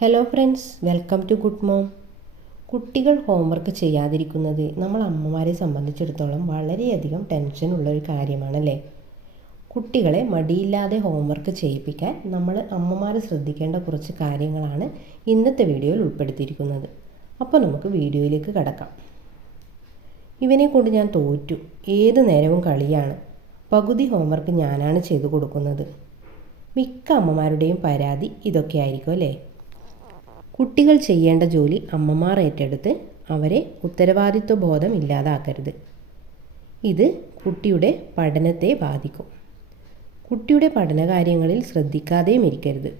Hello friends welcome to good mom കുട്ടികൾ homework ചെയ്യാതിരിക്കുന്നത് നമ്മൾ അമ്മമാരെ സംബന്ധിച്ചിടത്തോളം വളരെയധികം ടെൻഷൻ ഉള്ളൊരു കാര്യമാണല്ലേ? കുട്ടികളെ മടിയില്ലാതെ ഹോംവർക്ക് ചെയ്യിപ്പിക്കാൻ നമ്മൾ അമ്മമാർ ശ്രദ്ധിക്കേണ്ട കുറച്ച് കാര്യങ്ങളാണ് ഇന്നത്തെ വീഡിയോയിൽ ഉൾപ്പെടുത്തിയിരിക്കുന്നത്. അപ്പോൾ നമുക്ക് വീഡിയോയിലേക്ക് കടക്കാം. ഇവനെ കൊണ്ട് ഞാൻ തോറ്റു. ഏത് നേരവും കളിയാണ്. പകുതി ഹോംവർക്ക് ഞാനാണ് ചെയ്തു കൊടുക്കുന്നത്. മിക്ക അമ്മമാരുടെയും പരാതി ഇതൊക്കെ ആയിരിക്കും അല്ലേ? കുട്ടികൾ ചെയ്യേണ്ട ജോലി അമ്മമാർ ഏറ്റെടുത്ത് അവരെ ഉത്തരവാദിത്വ ബോധം ഇല്ലാതാക്കരുത്. ഇത് കുട്ടിയുടെ പഠനത്തെ ബാധിക്കും. കുട്ടിയുടെ പഠനകാര്യങ്ങളിൽ ശ്രദ്ധിക്കാതെയും ഇരിക്കരുത്.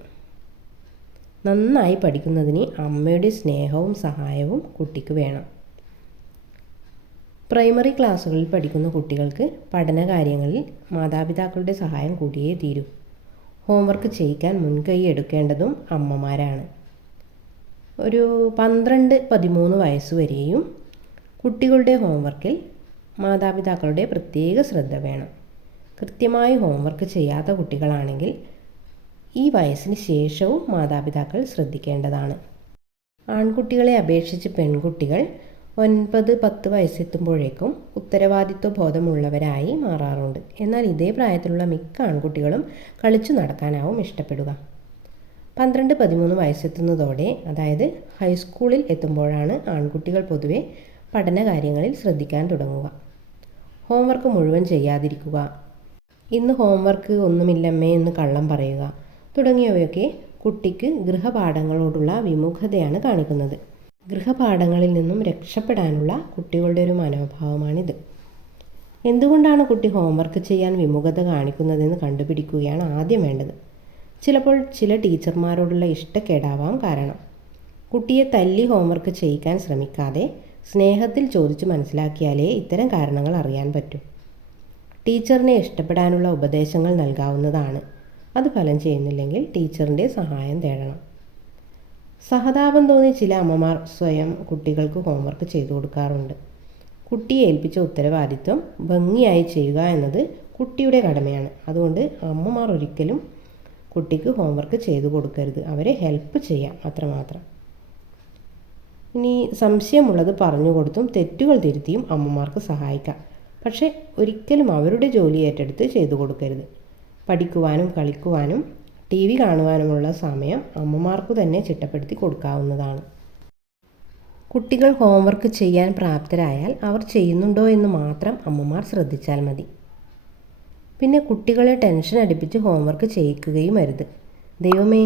നന്നായി പഠിക്കുന്നതിന് അമ്മയുടെ സ്നേഹവും സഹായവും കുട്ടിക്ക് വേണം. പ്രൈമറി ക്ലാസ്സുകളിൽ പഠിക്കുന്ന കുട്ടികൾക്ക് പഠനകാര്യങ്ങളിൽ മാതാപിതാക്കളുടെ സഹായം കൂടിയേ തീരൂ. ഹോംവർക്ക് ചെയ്യിക്കാൻ മുൻകൈ എടുക്കേണ്ടതും അമ്മമാരാണ്. ഒരു പന്ത്രണ്ട് പതിമൂന്ന് വയസ്സ് വരെയും കുട്ടികളുടെ ഹോംവർക്കിൽ മാതാപിതാക്കളുടെ പ്രത്യേക ശ്രദ്ധ വേണം. കൃത്യമായി ഹോംവർക്ക് ചെയ്യാത്ത കുട്ടികളാണെങ്കിൽ ഈ വയസ്സിന് ശേഷവും മാതാപിതാക്കൾ ശ്രദ്ധിക്കേണ്ടതാണ്. ആൺകുട്ടികളെ അപേക്ഷിച്ച് പെൺകുട്ടികൾ ഒൻപത് പത്ത് വയസ്സെത്തുമ്പോഴേക്കും ഉത്തരവാദിത്വ ബോധമുള്ളവരായി മാറാറുണ്ട്. എന്നാൽ ഇതേ പ്രായത്തിലുള്ള മിക്ക ആൺകുട്ടികളും കളിച്ചു നടക്കാനാവും ഇഷ്ടപ്പെടുക. പന്ത്രണ്ട് പതിമൂന്ന് വയസ്സെത്തുന്നതോടെ അതായത് ഹൈസ്കൂളിൽ എത്തുമ്പോഴാണ് ആൺകുട്ടികൾ പൊതുവെ പഠന കാര്യങ്ങളിൽ ശ്രദ്ധിക്കാൻ തുടങ്ങുക. ഹോംവർക്ക് മുഴുവൻ ചെയ്യാതിരിക്കുക. ഇന്ന് ഹോംവർക്ക് ഒന്നുമില്ലമ്മേ എന്ന് കള്ളം പറയുക. തുടങ്ങിയവയൊക്കെ കുട്ടിക്ക് ഗൃഹപാഠങ്ങളോടുള്ള വിമുഖതയാണ് കാണിക്കുന്നത്. ഗൃഹപാഠങ്ങളിൽ നിന്നും രക്ഷപ്പെടാനുള്ള കുട്ടികളുടെ ഒരു മനോഭാവമാണിത്. എന്തുകൊണ്ടാണ് കുട്ടി ഹോംവർക്ക് ചെയ്യാൻ വിമുഖത കാണിക്കുന്നതെന്ന് കണ്ടുപിടിക്കുകയാണ് ആദ്യം വേണ്ടത്? ചിലപ്പോൾ ചില ടീച്ചർമാരോടുള്ള ഇഷ്ടക്കേടാവാം കാരണം. കുട്ടിയെ തല്ലി ഹോംവർക്ക് ചെയ്യിക്കാൻ ശ്രമിക്കാതെ സ്നേഹത്തിൽ ചോദിച്ചു മനസ്സിലാക്കിയാലേ ഇത്തരം കാരണങ്ങൾ അറിയാൻ പറ്റൂ. ടീച്ചറിനെ ഇഷ്ടപ്പെടാനുള്ള ഉപദേശങ്ങൾ നൽകാവുന്നതാണ്. അത് ഫലം ചെയ്യുന്നില്ലെങ്കിൽ ടീച്ചറിന്റെ സഹായം തേടണം. സഹതാപം തോന്നി ചില അമ്മമാർ സ്വയം കുട്ടികൾക്ക് ഹോംവർക്ക് ചെയ്തു കൊടുക്കാറുണ്ട്. കുട്ടിയെ ഏൽപ്പിച്ച ഉത്തരവാദിത്വം ഭംഗിയായി ചെയ്യുക എന്നത് കുട്ടിയുടെ കടമയാണ്. അതുകൊണ്ട് അമ്മമാർ ഒരിക്കലും കുട്ടിക്ക് ഹോംവർക്ക് ചെയ്തു കൊടുക്കരുത്. അവരെ ഹെൽപ്പ് ചെയ്യാം. അത്രമാത്രം. ഇനി സംശയമുള്ളത് പറഞ്ഞു കൊടുത്തും തെറ്റുകൾ തിരുത്തിയും അമ്മമാർക്ക് സഹായിക്കാം. പക്ഷേ ഒരിക്കലും അവരുടെ ജോലി ഏറ്റെടുത്ത് ചെയ്തു കൊടുക്കരുത്. പഠിക്കുവാനും കളിക്കുവാനും ടി വി കാണുവാനുമുള്ള സമയം അമ്മമാർക്ക് തന്നെ ചിട്ടപ്പെടുത്തി കൊടുക്കാവുന്നതാണ്. കുട്ടികൾ ഹോംവർക്ക് ചെയ്യാൻ പ്രാപ്തരായാൽ അവർ ചെയ്യുന്നുണ്ടോ എന്ന് മാത്രം അമ്മമാർ ശ്രദ്ധിച്ചാൽ മതി. പിന്നെ കുട്ടികളെ ടെൻഷൻ അടുപ്പിച്ച് ഹോംവർക്ക് ചെയ്യിക്കുകയും അരുത്. ദൈവമേ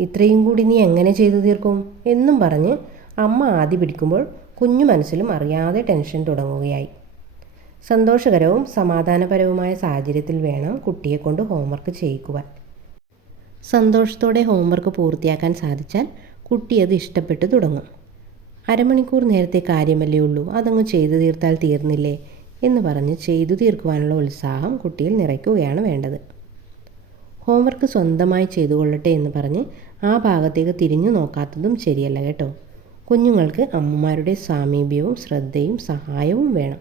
ഇത്രയും കൂടി നീ എങ്ങനെ ചെയ്തു തീർക്കും? എന്നും പറഞ്ഞ് അമ്മ ആദ്യ പിടിക്കുമ്പോൾ കുഞ്ഞു മനസ്സിലും അറിയാതെ ടെൻഷൻ തുടങ്ങുകയായി. സന്തോഷകരവും സമാധാനപരവുമായ സാഹചര്യത്തിൽ വേണം കുട്ടിയെ കൊണ്ട് ഹോംവർക്ക് ചെയ്യിക്കുവാൻ. സന്തോഷത്തോടെ ഹോംവർക്ക് പൂർത്തിയാക്കാൻ സാധിച്ചാൽ കുട്ടി അത് ഇഷ്ടപ്പെട്ട് തുടങ്ങും. അരമണിക്കൂർ നേരത്തെ കാര്യമല്ലേ ഉള്ളൂ? അതങ്ങ് ചെയ്തു തീർത്താൽ തീർന്നില്ലേ? എന്ന് പറഞ്ഞ് ചെയ്തു തീർക്കുവാനുള്ള ഉത്സാഹം കുട്ടിയിൽ നിറയ്ക്കുകയാണ് വേണ്ടത്. ഹോംവർക്ക് സ്വന്തമായി ചെയ്തു കൊള്ളട്ടെ എന്ന് പറഞ്ഞ് ആ ഭാഗത്തേക്ക് തിരിഞ്ഞു നോക്കാത്തതും ശരിയല്ല കേട്ടോ. കുഞ്ഞുങ്ങൾക്ക് അമ്മമാരുടെ സാമീപ്യവും ശ്രദ്ധയും സഹായവും വേണം.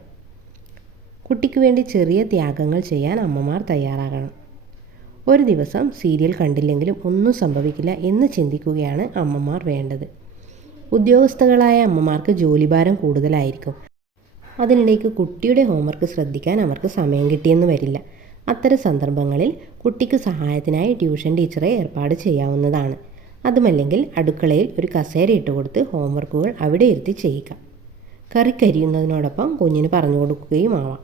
കുട്ടിക്ക് വേണ്ടി ചെറിയ ത്യാഗങ്ങൾ ചെയ്യാൻ അമ്മമാർ തയ്യാറാകണം. ഒരു ദിവസം സീരിയൽ കണ്ടില്ലെങ്കിലും ഒന്നും സംഭവിക്കില്ല എന്ന് ചിന്തിക്കുകയാണ് അമ്മമാർ വേണ്ടത്. ഉദ്യോഗസ്ഥകളായ അമ്മമാർക്ക് ജോലിഭാരം കൂടുതലായിരിക്കും. അതിനിടയ്ക്ക് കുട്ടിയുടെ ഹോംവർക്ക് ശ്രദ്ധിക്കാൻ അവർക്ക് സമയം കിട്ടിയെന്ന് വരില്ല. അത്തരം സന്ദർഭങ്ങളിൽ കുട്ടിക്ക് സഹായത്തിനായി ട്യൂഷൻ ടീച്ചറെ ഏർപ്പാട് ചെയ്യാവുന്നതാണ്. അതുമല്ലെങ്കിൽ അടുക്കളയിൽ ഒരു കസേര ഇട്ട് കൊടുത്ത് ഹോംവർക്കുകൾ അവിടെ ഇരുത്തി ചെയ്യിക്കാം. കറിക്കരിയുന്നതിനോടൊപ്പം കുഞ്ഞിന് പറഞ്ഞു കൊടുക്കുകയും ആവാം.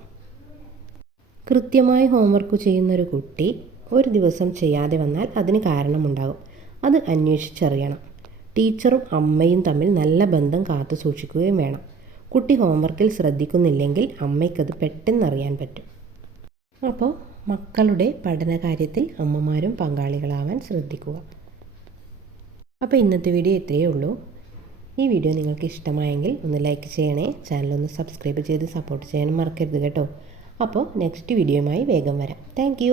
കൃത്യമായി ഹോംവർക്ക് ചെയ്യുന്നൊരു കുട്ടി ഒരു ദിവസം ചെയ്യാതെ വന്നാൽ അതിന് കാരണമുണ്ടാകും. അത് അന്വേഷിച്ചറിയണം. ടീച്ചറും അമ്മയും തമ്മിൽ നല്ല ബന്ധം കാത്തു സൂക്ഷിക്കുകയും വേണം. കുട്ടി ഹോംവർക്കിൽ ശ്രദ്ധിക്കുന്നില്ലെങ്കിൽ അമ്മയ്ക്കത് പെട്ടെന്നറിയാൻ പറ്റും. അപ്പോൾ മക്കളുടെ പഠനകാര്യത്തിൽ അമ്മമാരും പങ്കാളികളാവാൻ ശ്രദ്ധിക്കുക. അപ്പോൾ ഇന്നത്തെ വീഡിയോ ഇത്രയേ ഉള്ളൂ. ഈ വീഡിയോ നിങ്ങൾക്ക് ഇഷ്ടമായെങ്കിൽ ഒന്ന് ലൈക്ക് ചെയ്യണേ ചാനലൊന്ന് സബ്സ്ക്രൈബ് ചെയ്ത് സപ്പോർട്ട് ചെയ്യാനും മറക്കരുത് കേട്ടോ. അപ്പോൾ നെക്സ്റ്റ് വീഡിയോയുമായി വേഗം വരാം. താങ്ക്